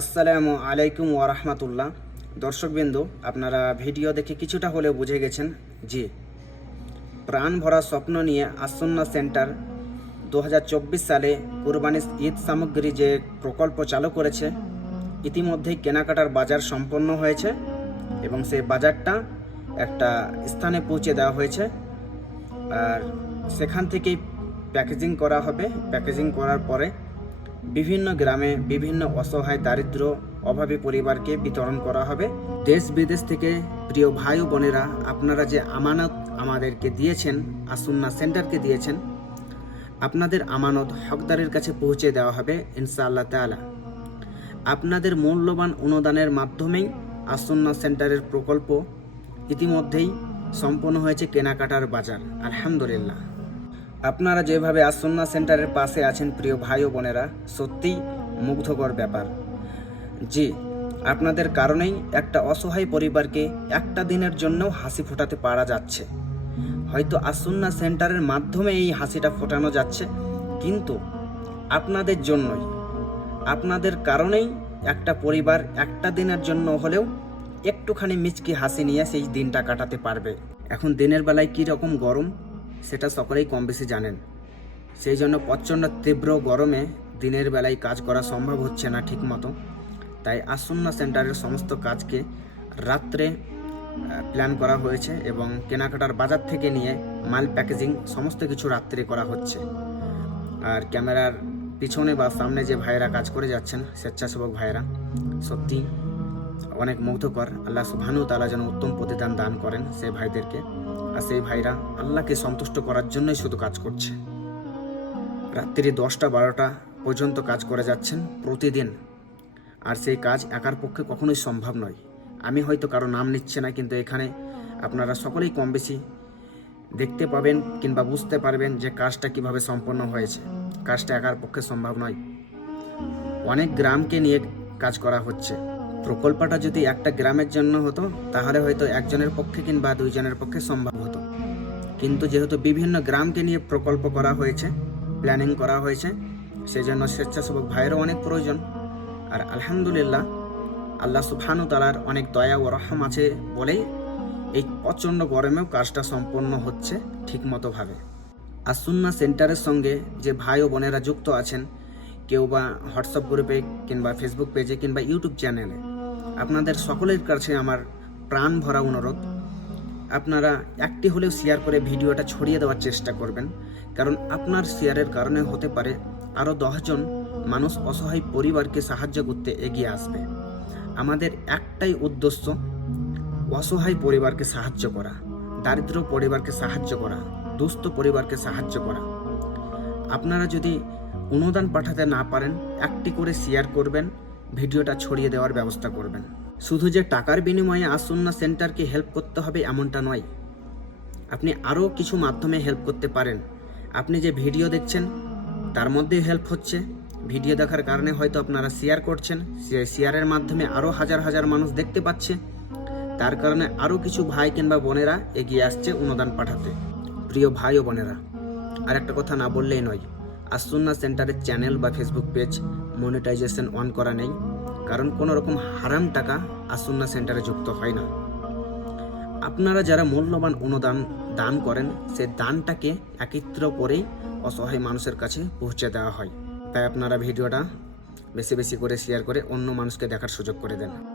আসসালামু আলাইকুম ওরহমতুল্লাহ দর্শকবৃন্দ, আপনারা ভিডিও দেখে কিছুটা হলেও বুঝে গেছেন জি প্রাণ ভরা স্বপ্ন নিয়ে আসন্না সেন্টার দু হাজার চব্বিশ সালে কুরবানির ঈদ সামগ্রী যে প্রকল্প চালু করেছে, ইতিমধ্যেই কেনাকাটার বাজার সম্পন্ন হয়েছে এবং সেই বাজারটা একটা স্থানে পৌঁছে দেওয়া হয়েছে। আর সেখান থেকেই প্যাকেজিং করা হবে। প্যাকেজিং করার পরে বিভিন্ন গ্রামে বিভিন্ন অসহায় দারিদ্র, অভাবী পরিবারকে বিতরণ করা হবে। দেশ বিদেশ থেকে প্রিয় ভাই ও বোনেরা, আপনারা যে আমানত আমাদেরকে দিয়েছেন, আসুন্না সেন্টারকে দিয়েছেন, আপনাদের আমানত হকদারের কাছে পৌঁছে দেওয়া হবে ইনশাআল্লাহ তাআলা। আপনাদের মূল্যবান অনুদানের মাধ্যমেই আসন্না সেন্টারের প্রকল্প ইতিমধ্যেই সম্পন্ন হয়েছে কেনাকাটার বাজার। আলহামদুলিল্লাহ। আপনারা যেভাবে আসন্না সেন্টারের পাশে আছেন প্রিয় ভাই ও বোনেরা, সত্যিই মুগ্ধকর ব্যাপার। জি, আপনাদের কারণেই একটা অসহায় পরিবারকে একটা দিনের জন্যও হাসি ফোটাতে পারা যাচ্ছে। হয়তো আসন্না সেন্টারের মাধ্যমে এই হাসিটা ফোটানো যাচ্ছে, কিন্তু আপনাদের জন্যই। আপনাদের কারণেই একটা পরিবার একটা দিনের জন্য হলেও একটুখানি মিচকি হাসি নিয়ে সেই দিনটা কাটাতে পারবে। এখন দিনের বেলায় কী রকম গরম? সেটা সকলেই কম বেশি জানেন। সেই জন্য প্রচণ্ড তীব্র গরমে দিনের বেলায় কাজ করা সম্ভব হচ্ছে না ঠিকমতো। তাই আসন্ন সেন্টারের সমস্ত কাজকে রাত্রে প্ল্যান করা হয়েছে এবং কেনাকাটার বাজার থেকে নিয়ে মাল প্যাকেজিং সমস্ত কিছু রাত্রে করা হচ্ছে। আর ক্যামেরার পিছনে বা সামনে যে ভাইয়েরা কাজ করে যাচ্ছেন, স্বেচ্ছাসেবক ভাইয়েরা, সত্যি অনেক মুগ্ধকর। আল্লাহ সুবহানু তালা যেন উত্তম প্রতিদান দান করেন সেই ভাইদেরকে। আর সেই ভাইরা আল্লাহকে সন্তুষ্ট করার জন্যই শুধু কাজ করছে। রাত্রি দশটা বারোটা পর্যন্ত কাজ করে যাচ্ছেন প্রতিদিন। আর সেই কাজ একার পক্ষে কখনোই সম্ভব নয়। আমি হয়তো কারও নাম নিচ্ছে না, কিন্তু এখানে আপনারা সকলেই কম বেশি দেখতে পাবেন কিংবা বুঝতে পারবেন যে কাজটা কীভাবে সম্পন্ন হয়েছে। কাজটা একার পক্ষে সম্ভব নয়। অনেক গ্রামকে নিয়ে কাজ করা হচ্ছে। প্রকল্পটা যদি একটা গ্রামের জন্য হতো, তাহলে হয়তো একজনের পক্ষে কিংবা দুইজনের পক্ষে সম্ভব হতো। কিন্তু যেহেতু বিভিন্ন গ্রামকে নিয়ে প্রকল্প করা হয়েছে প্ল্যানিং করা হয়েছে সেই জন্য স্বেচ্ছাসেবক ভাইয়েরও অনেক প্রয়োজন। আর আলহামদুলিল্লাহ, আল্লাহ সুবহানু তালার অনেক দয়া ও রহম আছে বলেই এই প্রচণ্ড গরমেও কাজটা সম্পন্ন হচ্ছে ঠিকমতোভাবে। আসুন্না সেন্টারের সঙ্গে যে ভাই ও বোনেরা যুক্ত আছেন, কেউ বা হোয়াটসঅ্যাপ গ্রুপে কিংবা ফেসবুক পেজে কিংবা ইউটিউব চ্যানেলে আপনাদের সকলের কাছে আমার প্রাণ ভরা অনুরোধ। আপনারা একটি হলেও শেয়ার করে ভিডিওটা ছড়িয়ে দেওয়ার চেষ্টা করবেন, কারণ আপনার শেয়ারের কারণে হতে পারে আরও দশজন মানুষ অসহায় পরিবারকে সাহায্য করতে এগিয়ে আসবে। আমাদের একটাই উদ্দেশ্য, অসহায় পরিবারকে সাহায্য করা, দারিদ্র পরিবারকে সাহায্য করা, দুস্থ পরিবারকে সাহায্য করা। আপনারা যদি অনুদান পাঠাতে না পারেন, একটি করে শেয়ার করবেন ভিডিওটা ছড়িয়ে দেওয়ার ব্যবস্থা করবেন। শুধু যে টাকার বিনিময়ে আসন্না সেন্টারকে হেল্প করতে হবে এমনটা নয়। আপনি আরও কিছু মাধ্যমে হেল্প করতে পারেন। আপনি যে ভিডিও দেখছেন, তার মধ্যে হেল্প হচ্ছে। ভিডিও দেখার কারণে হয়তো আপনারা শেয়ার করছেন শেয়ারের মাধ্যমে আরও হাজার হাজার মানুষ দেখতে পাচ্ছে। তার কারণে আরও কিছু ভাই কিংবা বোনেরা এগিয়ে আসছে অনুদান পাঠাতে। প্রিয় ভাই ও বোনেরা আর একটা কথা না বললেই নয়। আসুন্না সেন্টারের চ্যানেল বা ফেসবুক পেজ মনিটাইজেশন অন করা নেই। কারণ কোনো রকম হারাম টাকা আসুন্না সেন্টারে যুক্ত হয় না। আপনারা যারা মূল্যবান অনুদান দান করেন, সে দানটাকে একত্র করেই অসহায় মানুষের কাছে পৌঁছে দেওয়া হয়। তাই আপনারা ভিডিওটা বেশি বেশি করে শেয়ার করে অন্য মানুষকে দেখার সুযোগ করে দেন।